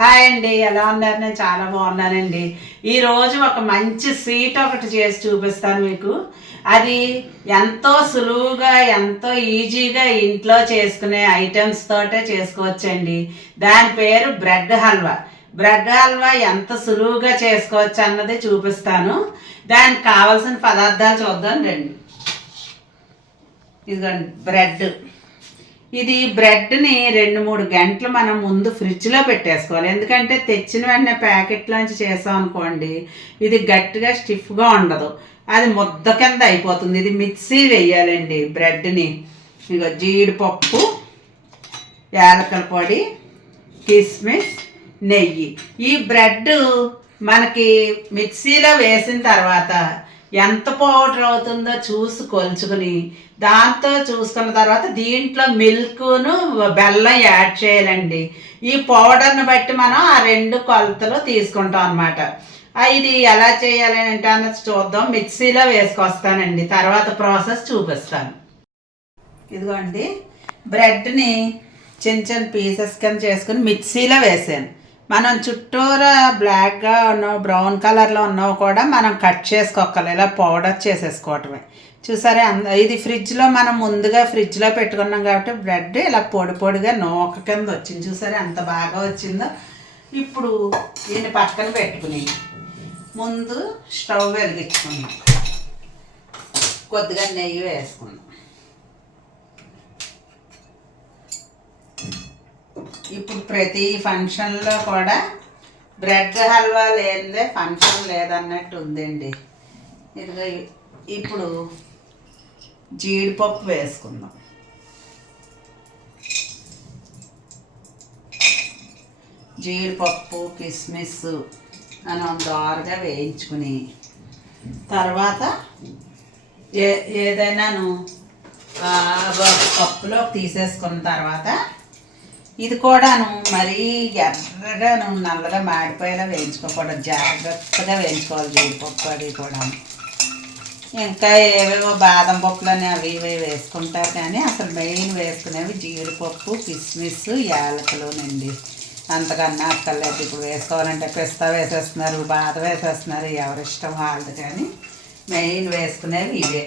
Hi అండి, ఎలా ఉన్నారు? నేను చాలా బాగున్నానండి. ఈరోజు ఒక మంచి స్వీట్ ఒకటి చేసి చూపిస్తాను మీకు. అది ఎంతో సులువుగా ఎంతో ఈజీగా ఇంట్లో చేసుకునే ఐటమ్స్ తోటే చేసుకోవచ్చండి. దాని పేరు బ్రెడ్ హల్వా. బ్రెడ్ హల్వా ఎంత సులువుగా చేసుకోవచ్చు అన్నది చూపిస్తాను. దానికి కావాల్సిన పదార్థాలు చూద్దాం రండి. ఇదిగోండి బ్రెడ్. ఇది బ్రెడ్ని 2-3 గంటలు మనం ముందు ఫ్రిడ్జ్లో పెట్టేసుకోవాలి. ఎందుకంటే తెచ్చిన వెంటనే ప్యాకెట్లోంచి చేసాం అనుకోండి, ఇది గట్టిగా స్టిఫ్గా ఉండదు, అది ముద్ద కింద అయిపోతుంది. ఇది మిక్సీ వేయాలండి బ్రెడ్ని. ఇక జీడిపప్పు, యాలకుల పొడి, కిస్మిస్, నెయ్యి. ఈ బ్రెడ్ మనకి మిక్సీలో వేసిన తర్వాత ఎంత పౌడర్ అవుతుందో చూసి కొలుచుకుని, దాంతో చూసుకున్న తర్వాత దీంట్లో మిల్క్ను బెల్లం యాడ్ చేయాలండి. ఈ పౌడర్ని బట్టి మనం ఆ 2 కొలతలు తీసుకుంటాం అన్నమాట. ఇది ఎలా చేయాలి అంటే అన్నది చూద్దాం. మిక్సీలో వేసుకొస్తానండి, తర్వాత ప్రాసెస్ చూపిస్తాను. ఇదిగోండి బ్రెడ్ని చిన్న చిన్న పీసెస్ కింద చేసుకుని మిక్సీలో వేసాను. మనం చుట్టూరా బ్లాక్గా ఉన్న బ్రౌన్ కలర్లో ఉన్నవి కూడా మనం కట్ చేసుకోవాలి, ఇలా పౌడర్ చేసేసుకోవటమే. చూసారా, ఇది ఫ్రిడ్జ్లో మనం ముందుగా ఫ్రిడ్జ్లో పెట్టుకున్నాం కాబట్టి బ్రెడ్ ఇలా పొడి పొడిగా నూక కింద వచ్చింది. చూసారా ఎంత బాగా వచ్చిందో. ఇప్పుడు దీన్ని పక్కన పెట్టుకుని ముందు స్టవ్ వెలిగించుకున్నాం, కొద్దిగా నెయ్యి వేసుకున్నాం. ఇప్పుడు ప్రతి ఫంక్షన్లో కూడా బ్రెడ్ హల్వా లేనిదే ఫంక్షన్ లేదన్నట్టు ఉందండి. ఇదిగో ఇప్పుడు జీడిపప్పు వేసుకుందాం. జీడిపప్పు, కిస్మిస్ మనం దోరగా వేయించుకుని తర్వాత ఏదైనాను కప్పులో తీసేసుకున్న తర్వాత ఇది కూడాను మరీ ఎర్రగా నల్లగా మాడిపోయేలా వేయించుకోకూడదు, జాగ్రత్తగా వేయించుకోవాలి జీడిపప్పు అది కూడా. ఇంకా ఏవేవో బాదం పప్పులని అవి ఇవి వేసుకుంటారు, కానీ అసలు మెయిన్ వేసుకునేవి జీడిపప్పు, కిస్మిస్, యాలకులునండి. అంతకన్నా అక్కర్లేదు. ఇప్పుడు వేసుకోవాలంటే పిస్తా వేసేస్తున్నారు, బాదం వేసేస్తున్నారు, ఎవరిష్టం వాళ్ళది, కానీ మెయిన్ వేసుకునేవి ఇవే.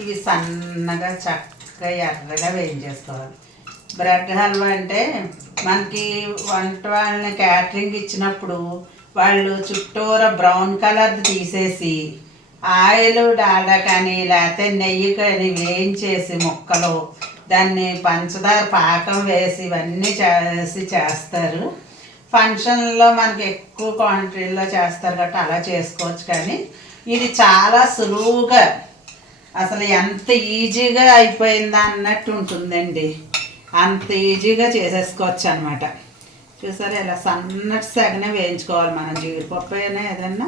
ఇవి సన్నగా చక్కగా ఎర్రగా వేయించేసుకోవాలి. బ్రెడ్ హల్వా అంటే మనకి వంట వాళ్ళని క్యాటరింగ్ ఇచ్చినప్పుడు వాళ్ళు చుట్టూరా బ్రౌన్ కలర్ది తీసేసి ఆయిల్ డాల్డా కానీ లేకపోతే నెయ్యి కానీ వేయించేసి ముక్కలు దాన్ని పంచదార పాకం వేసి ఇవన్నీ చేస్తారు. ఫంక్షన్లో మనకి ఎక్కువ క్వాంటిటీలో చేస్తారు కాబట్టి అలా చేసుకోవచ్చు. కానీ ఇది చాలా సులువుగా అసలు ఎంత ఈజీగా అయిపోయిందా అన్నట్టు ఉంటుందండి. అంత ఈజీగా చేసేసుకోవచ్చు అనమాట. చూసారా, ఇలా సన్నటి సగనే వేయించుకోవాలి మనం. జీడిపప్పు అయినా ఏదన్నా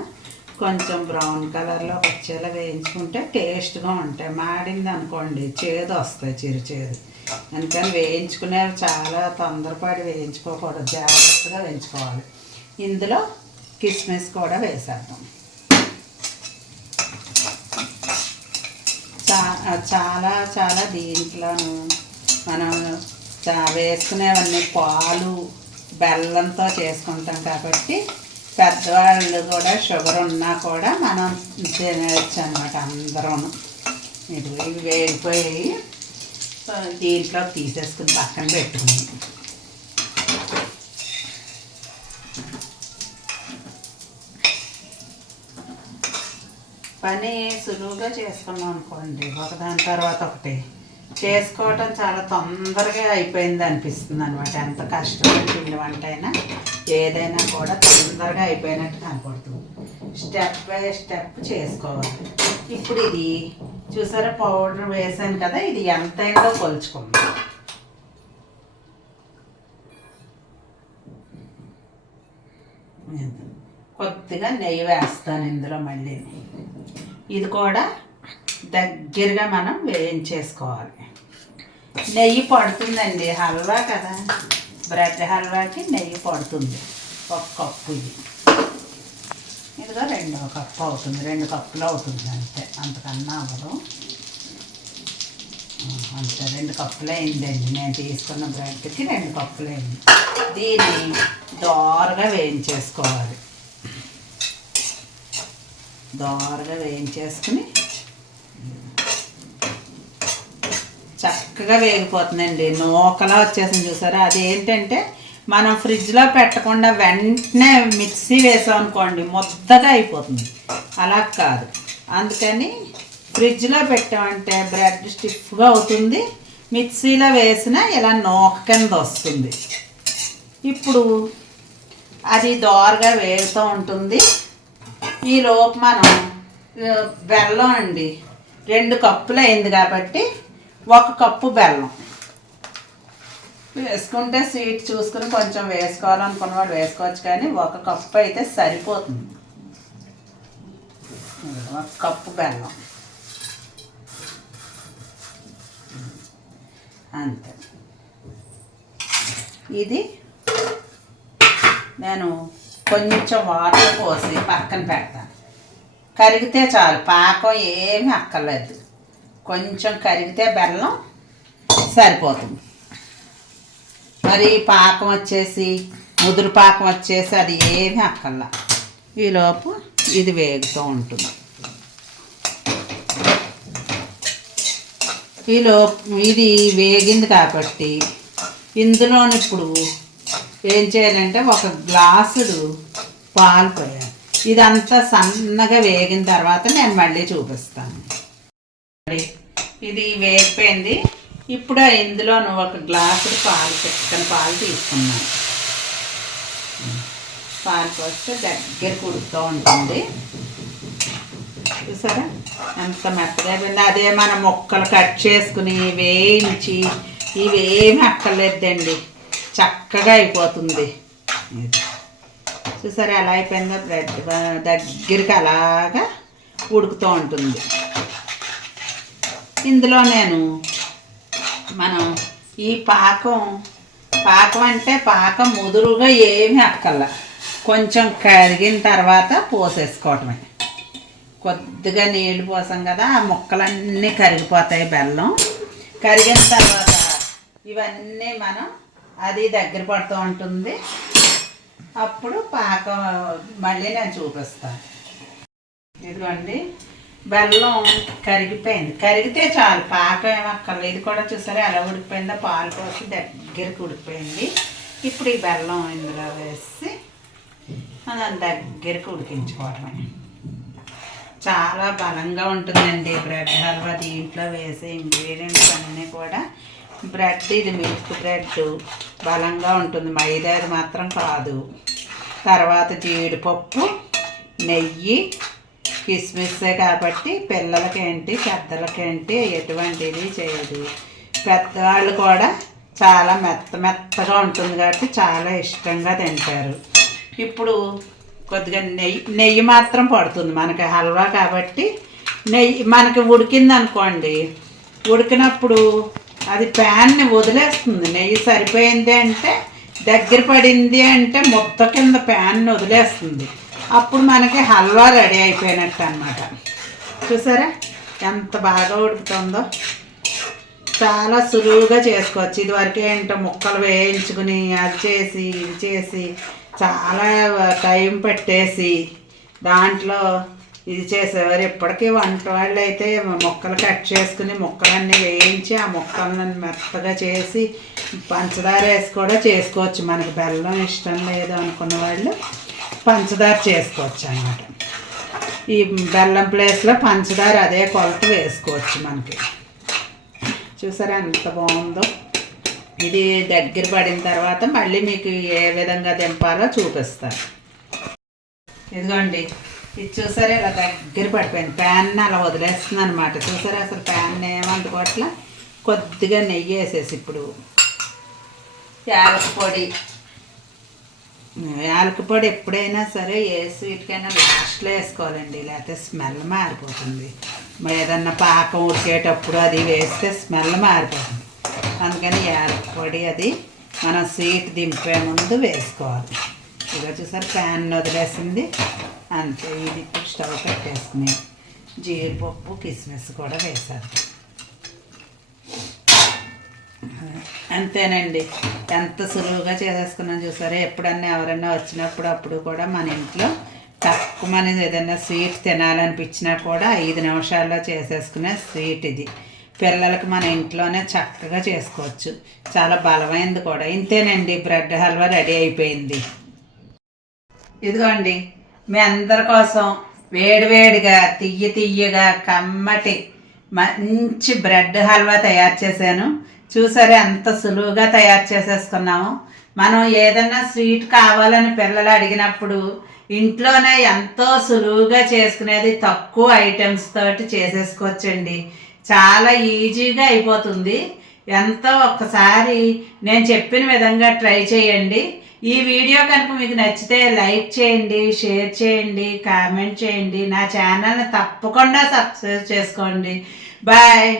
కొంచెం బ్రౌన్ కలర్లో వచ్చేలా వేయించుకుంటే టేస్ట్గా ఉంటాయి. మాడింది అనుకోండి చేదు వస్తాయి, చేదు. అందుకని వేయించుకునేవి చాలా తొందరపాటు వేయించుకోకూడదు, జాగ్రత్తగా వేయించుకోవాలి. ఇందులో కిస్మిస్ కూడా వేసేద్దాం. చాలా చాలా దీంట్లోనూ మనం వేసుకునేవన్నీ పాలు బెల్లంతో చేసుకుంటాం కాబట్టి పెద్దవాళ్ళు కూడా షుగర్ ఉన్నా కూడా మనం తినవచ్చు అన్నమాట అందరూ. ఇవి వేడిపోయి దీంట్లో తీసేసుకుని పక్కన పెట్టుకుంటాం. పని సులువుగా చేసుకున్నాం అనుకోండి, ఒకదాని తర్వాత ఒకటి చేసుకోవటం చాలా తొందరగా అయిపోయింది అనిపిస్తుంది అనమాట. ఎంత కష్టపడి పిండి వంట అయినా ఏదైనా కూడా తొందరగా అయిపోయినట్టు కనపడుతుంది. స్టెప్ బై స్టెప్ చేసుకోవాలి. ఇప్పుడు ఇది చూసారా, పౌడర్ వేసాను కదా, ఇది ఎంతైందో కొలుచుకుందాం. కొద్దిగా నెయ్యి వేస్తాను ఇందులో మళ్ళీ. ఇది కూడా దగ్గరగా మనం వేయించేసుకోవాలి. నెయ్యి పడుతుందండి, హల్వా కదా, బ్రెడ్ హల్వాకి నెయ్యి పడుతుంది. 1 కప్పు ఇదిగో 2 కప్పు అవుతుంది, 2 కప్పులు అవుతుంది అంతే, అంతకన్నా అవ్వదు. అంతే 2 కప్పులు అయిందండి. నేను తీసుకున్న బ్రెడ్కి 2 కప్పులు అయింది. దీన్ని దోరగా వేయించేసుకోవాలి. దోరగా వేయించేసుకుని చక్కగా వేగిపోతుందండి. నూకలా వచ్చేసింది చూసారా. అదేంటంటే మనం ఫ్రిడ్జ్లో పెట్టకుండా వెంటనే మిక్సీ వేసామనుకోండి ముద్దగా అయిపోతుంది. అలా కాదు, అందుకని ఫ్రిడ్జ్లో పెట్టామంటే బ్రెడ్ స్టిఫ్గా అవుతుంది. మిక్సీలో వేసిన ఇలా నూక కింద వస్తుంది. ఇప్పుడు అది దోరగా వేగుతూ ఉంటుంది. ఈలోపు మనం బెల్లం అండి 2 కప్పులు అయింది కాబట్టి 1 కప్పు బెల్లం వేసుకుంటే స్వీట్ చూసుకుని కొంచెం వేసుకోవాలనుకున్న వాళ్ళు వేసుకోవచ్చు, కానీ 1 కప్పు అయితే సరిపోతుంది. 1 కప్పు బెల్లం అంతే. ఇది నేను కొంచెం వాటర్ పోసి పక్కన పెడతాను. కరిగితే చాలు, పాకం ఏమీ అక్కర్లేదు. కొంచెం కరిగితే బెల్లం సరిపోతుంది. మరి పాకం వచ్చేసి ముదురు పాకం వచ్చేసి అది ఏమీ అక్కర్లా. ఈలోపు ఇది వేగుతూ ఉంటుంది. ఈలోపు ఇది వేగింది కాబట్టి ఇందులో ఇప్పుడు ఏం చేయాలంటే 1 గ్లాసుడు పాలు పోయాలి. ఇదంతా సన్నగా వేగిన తర్వాత నేను మళ్ళీ చూపిస్తాను. ఇది వేగిపోయింది. ఇప్పుడు ఇందులో 1 గ్లాసుడు పాలు, చిక్కని పాలు తీసుకున్నాను. పాలు పోస్తే దగ్గర కుడుతూ ఉంటుంది. చూసారా ఎంత మెత్తగా అయిపోయింది. అదే మనం ముక్కలు కట్ చేసుకుని వేయించి ఇవేమి అక్కర్లేదండి, చక్కగా అయిపోతుంది. చూసారా ఎలా అయిపోయిందో. బ్రెడ్ దగ్గరికి అలాగా ఉడుకుతూ ఉంటుంది. ఇందులో మనం ఈ పాకం అంటే పాకం ముదురుగా ఏమీ అక్కర్ల, కొంచెం కరిగిన తర్వాత పోసేసుకోవటమే. కొద్దిగా నీళ్ళు పోసాం కదా, ఆ ముక్కలన్నీ కరిగిపోతాయి. బెల్లం కరిగిన తర్వాత ఇవన్నీ మనం అది దగ్గర పడుతూ ఉంటుంది. అప్పుడు పాకం మళ్ళీ నేను చూపిస్తాను. ఇదిగోండి బెల్లం కరిగిపోయింది. కరిగితే చాలు, పాకం ఏమక్కర్లేదు. ఇది కూడా చూసారా ఎలా ఉడికిపోయిందో. పాలు పోసి దగ్గరికి ఉడికిపోయింది. ఇప్పుడు ఈ బెల్లం ఇందులో వేసి దాని దగ్గరికి ఉడికించుకోవడమే. చాలా బలంగా ఉంటుందండి బ్రెడ్ హల్వా. దీంట్లో వేసే ఇంగ్రీడియంట్స్ అన్నీ కూడా బ్రెడ్, ఇది మిల్క్ బ్రెడ్ బలంగా ఉంటుంది, మైదాది మాత్రం కాదు. తర్వాత జీడిపప్పు, నెయ్యి, కిస్మిస్సే కాబట్టి పిల్లలకేంటి పెద్దలకేంటి ఎటువంటిది చేయదు. పెద్దవాళ్ళు కూడా చాలా మెత్తగా ఉంటుంది కాబట్టి చాలా ఇష్టంగా తింటారు. ఇప్పుడు కొద్దిగా నెయ్యి మాత్రం పడుతుంది మనకి హల్వా కాబట్టి. నెయ్యి మనకి ఉడికింది అనుకోండి, ఉడికినప్పుడు అది ప్యాన్ని వదిలేస్తుంది. నెయ్యి సరిపోయింది అంటే, దగ్గర పడింది అంటే ముద్ద కింద ప్యాన్ని వదిలేస్తుంది. అప్పుడు మనకి హల్వా రెడీ అయిపోయినట్టు అన్నమాట. చూసారా ఎంత బాగా ఉడుకుతుందో. చాలా సులువుగా చేసుకోవచ్చు. ఇదివరకు ఏంటో ముక్కలు వేయించుకుని అది చేసి ఇది చేసి చాలా టైం పెట్టేసి దాంట్లో ఇది చేసేవారు. ఇప్పటికీ వంట వాళ్ళు అయితే ముక్కలు కట్ చేసుకుని ముక్కలన్నీ వేయించి ఆ ముక్కలను మెత్తగా చేసి పంచదార వేసి కూడా చేసుకోవచ్చు. మనకి బెల్లం ఇష్టం లేదు అనుకున్న వాళ్ళు పంచదార చేసుకోవచ్చు అన్నమాట. ఈ బెల్లం ప్లేస్లో పంచదార అదే కొలత వేసుకోవచ్చు మనకి. చూసారా ఎంత బాగుందో. ఇది దగ్గర పడిన తర్వాత మళ్ళీ మీకు ఏ విధంగా దింపాలో చూపిస్తాను. ఇదిగోండి ఇది చూసారా ఇలా దగ్గర పడిపోయింది. ప్యాన్ అలా వదిలేస్తుంది అనమాట. చూసారా అసలు ప్యాన్ ఏమంటుకోవట్లా. కొద్దిగా నెయ్యి వేసేసి ఇప్పుడు యాలక పొడి ఎప్పుడైనా సరే ఏ స్వీట్కైనా లాస్ట్లో వేసుకోవాలండి, లేకపోతే స్మెల్ మారిపోతుంది. ఏదన్నా పాకం ఉడికేటప్పుడు అది వేస్తే స్మెల్ మారిపోతుంది. అందుకని యాలక పొడి అది మనం స్వీట్ దింపే ముందు వేసుకోవాలి. ఇక చూసారు ప్యాన్ వదిలేసింది అంతే. ఇది స్టవ్ పెట్టేసుకుని జీడిపప్పు కిస్మిస్ కూడా వేసారు. అంతేనండి, ఎంత సులువుగా చేసేసుకున్నాం చూసారా. ఎప్పుడన్నా ఎవరన్నా వచ్చినప్పుడు అప్పుడు కూడా మన ఇంట్లో తక్కువ ఏదైనా స్వీట్ తినాలనిపించినా కూడా 5 నిమిషాల్లో చేసేసుకునే స్వీట్ ఇది. పిల్లలకు మన ఇంట్లోనే చక్కగా చేసుకోవచ్చు, చాలా బలమైనది కూడా. ఇంతేనండి, బ్రెడ్ హల్వా రెడీ అయిపోయింది. ఇదిగోండి, మీ అందరి కోసం వేడివేడిగా తియ్యగా కమ్మటి మంచి బ్రెడ్ హల్వా తయారు చేశాను. చూసారా ఎంత సులువుగా తయారు చేసేసుకున్నాము. మనం ఏదన్నా స్వీట్ కావాలని పిల్లలు అడిగినప్పుడు ఇంట్లోనే ఎంతో సులువుగా చేసుకునేది, తక్కువ ఐటమ్స్ తోటి చేసేసుకోవచ్చండి. చాలా ఈజీగా అయిపోతుంది. ఎంతో ఒక్కసారి నేను చెప్పిన విధంగా ట్రై చేయండి. ఈ వీడియో కనుక మీకు నచ్చితే లైక్ చేయండి, షేర్ చేయండి, కామెంట్ చేయండి. నా ఛానల్ని తప్పకుండా సబ్స్క్రైబ్ చేసుకోండి. బాయ్.